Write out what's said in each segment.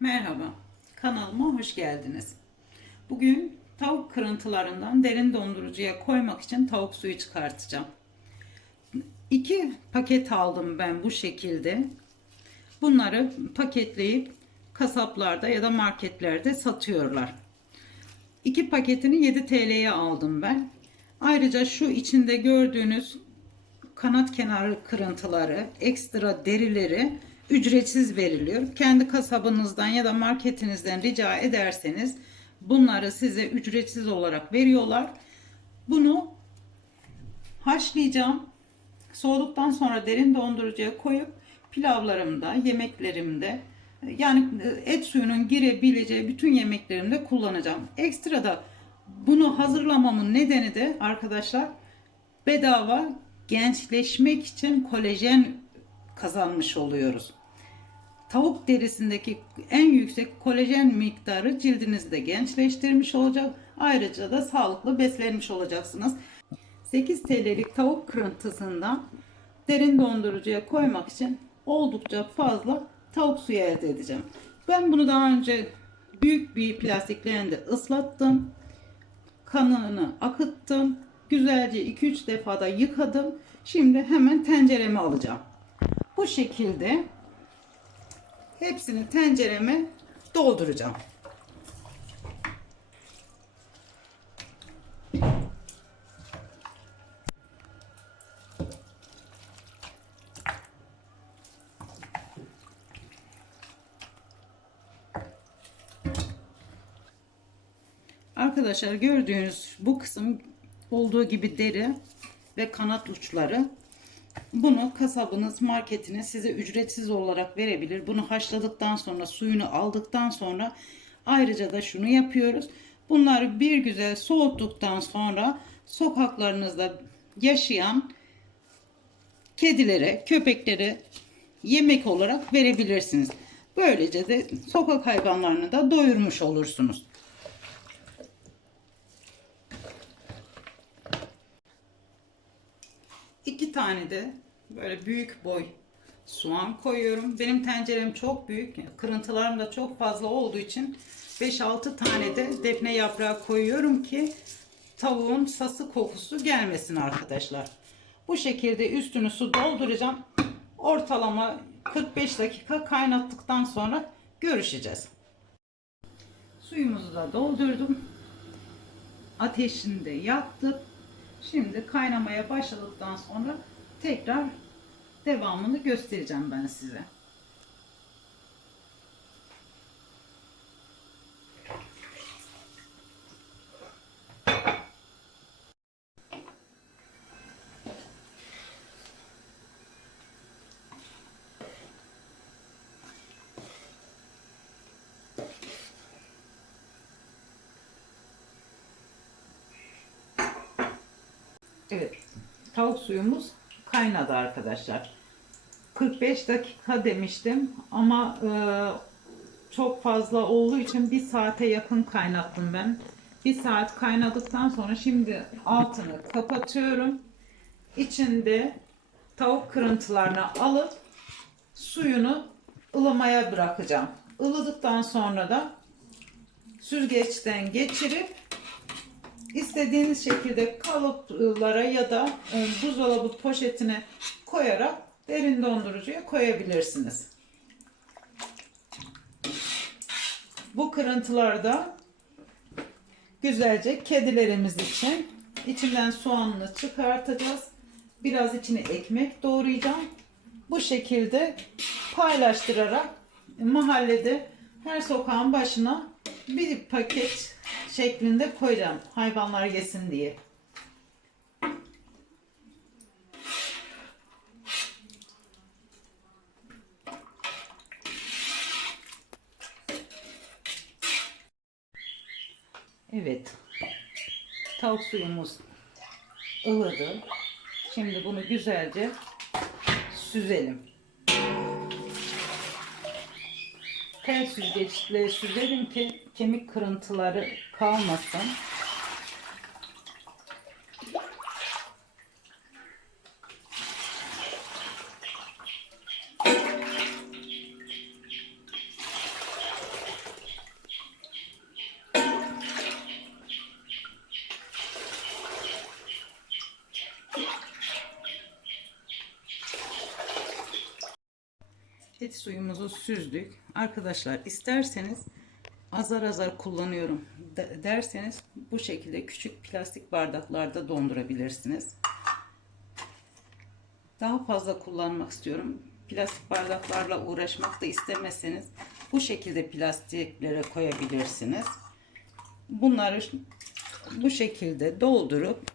Merhaba, kanalıma hoş geldiniz. Bugün tavuk kırıntılarından derin dondurucuya koymak için tavuk suyu çıkartacağım. İki paket aldım ben bu şekilde. Bunları paketleyip kasaplarda ya da marketlerde satıyorlar. İki paketini 7 TL'ye aldım ben. Ayrıca şu içinde gördüğünüz kanat kenarı kırıntıları, ekstra derileri ücretsiz veriliyor. Kendi kasabınızdan ya da marketinizden rica ederseniz bunları size ücretsiz olarak veriyorlar. Bunu haşlayacağım. Soğuduktan sonra derin dondurucuya koyup pilavlarımda, yemeklerimde yani et suyunun girebileceği bütün yemeklerimde kullanacağım. Ekstra da bunu hazırlamamın nedeni de arkadaşlar bedava gençleşmek için kolajen kazanmış oluyoruz. Tavuk derisindeki en yüksek kolajen miktarı cildinizi de gençleştirmiş olacak. Ayrıca da sağlıklı beslenmiş olacaksınız. 8 TL'lik tavuk kırıntısından derin dondurucuya koymak için oldukça fazla tavuk suyu elde edeceğim. Ben bunu daha önce büyük bir plastik leğende ıslattım. Kanını akıttım. Güzelce 2-3 defada yıkadım. Şimdi hemen tencereme alacağım. Bu şekilde hepsini tencereme dolduracağım. Arkadaşlar gördüğünüz bu kısım olduğu gibi deri ve kanat uçları. Bunu kasabınız, marketiniz size ücretsiz olarak verebilir. Bunu haşladıktan sonra, suyunu aldıktan sonra ayrıca da şunu yapıyoruz. Bunları bir güzel soğuttuktan sonra sokaklarınızda yaşayan kedilere, köpeklere yemek olarak verebilirsiniz. Böylece de sokak hayvanlarını da doyurmuş olursunuz. İki tane de böyle büyük boy soğan koyuyorum. Benim tencerem çok büyük. Kırıntılarım da çok fazla olduğu için 5-6 tane de defne yaprağı koyuyorum ki tavuğun sası kokusu gelmesin arkadaşlar. Bu şekilde üstünü su dolduracağım. Ortalama 45 dakika kaynattıktan sonra görüşeceğiz. Suyumuzu da doldurdum. Ateşini de yaktım. Şimdi kaynamaya başladıktan sonra tekrar devamını göstereceğim ben size. Evet. Tavuk suyumuz kaynadı arkadaşlar. 45 dakika demiştim ama e, çok fazla olduğu için bir saate yakın kaynattım ben. Bir saat kaynadıktan sonra şimdi altını kapatıyorum. İçinde tavuk kırıntılarını alıp suyunu ılımaya bırakacağım. Ilıdıktan sonra da süzgeçten geçirip istediğiniz şekilde kalıplara ya da e, buzdolabı poşetine koyarak derin dondurucuya koyabilirsiniz. Bu kırıntılarda güzelce kedilerimiz için içinden soğanını çıkartacağız. Biraz içine ekmek doğrayacağım. Bu şekilde paylaştırarak mahallede her sokağın başına bir paket şeklinde koyacağım. Hayvanlar yesin diye. Evet. Tavuk suyumuz ılıdı. Şimdi bunu güzelce süzelim. Tel süzgeçle süzelim ki kemik kırıntıları kalmasın. Et suyumuzu süzdük. Arkadaşlar isterseniz azar azar kullanıyorum de- derseniz bu şekilde küçük plastik bardaklarda dondurabilirsiniz. Daha fazla kullanmak istiyorum. Plastik bardaklarla uğraşmak da istemezseniz bu şekilde plastiklere koyabilirsiniz. Bunları bu şekilde doldurup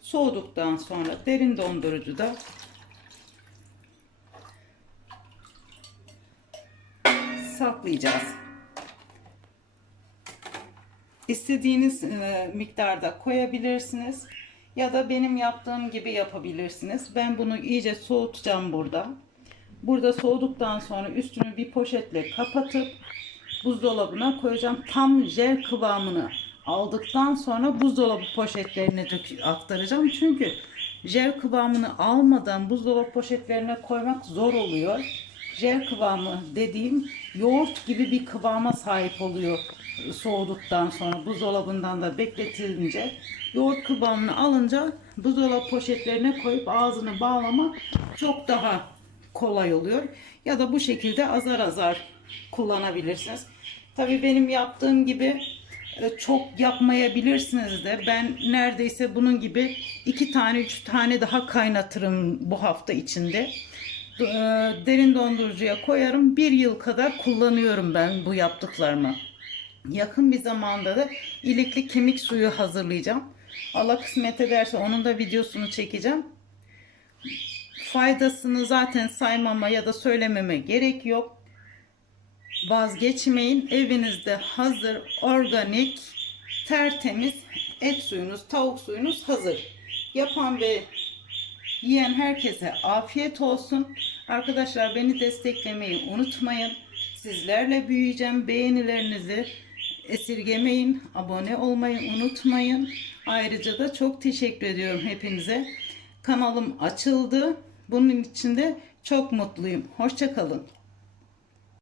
soğuduktan sonra derin dondurucuda saklayacağız. İstediğiniz e, miktarda koyabilirsiniz ya da benim yaptığım gibi yapabilirsiniz. Ben bunu iyice soğutacağım burada. Burada soğuduktan sonra üstünü bir poşetle kapatıp buzdolabına koyacağım. Tam jel kıvamını aldıktan sonra buzdolabı poşetlerine aktaracağım. Çünkü jel kıvamını almadan buzdolabı poşetlerine koymak zor oluyor. Jel kıvamı dediğim yoğurt gibi bir kıvama sahip oluyor soğuduktan sonra buzdolabından da bekletilince yoğurt kıvamını alınca buzdolabı poşetlerine koyup ağzını bağlama çok daha kolay oluyor. Ya da bu şekilde azar azar kullanabilirsiniz. Tabii benim yaptığım gibi e, çok yapmayabilirsiniz de ben neredeyse bunun gibi iki tane üç tane daha kaynatırım bu hafta içinde. E, Derin dondurucuya koyarım. Bir yıl kadar kullanıyorum ben bu yaptıklarımı. Yakın bir zamanda da ilikli kemik suyu hazırlayacağım. Allah kısmet ederse onun da videosunu çekeceğim. Faydasını zaten saymama ya da söylememe gerek yok. Vazgeçmeyin. Evinizde hazır, organik, tertemiz et suyunuz, tavuk suyunuz hazır. Yapan ve yiyen herkese afiyet olsun. Arkadaşlar beni desteklemeyi unutmayın. Sizlerle büyüyeceğim. Beğenilerinizi esirgemeyin. Abone olmayı unutmayın. Ayrıca da çok teşekkür ediyorum hepinize. Kanalım açıldı. Bunun için de çok mutluyum. Hoşçakalın.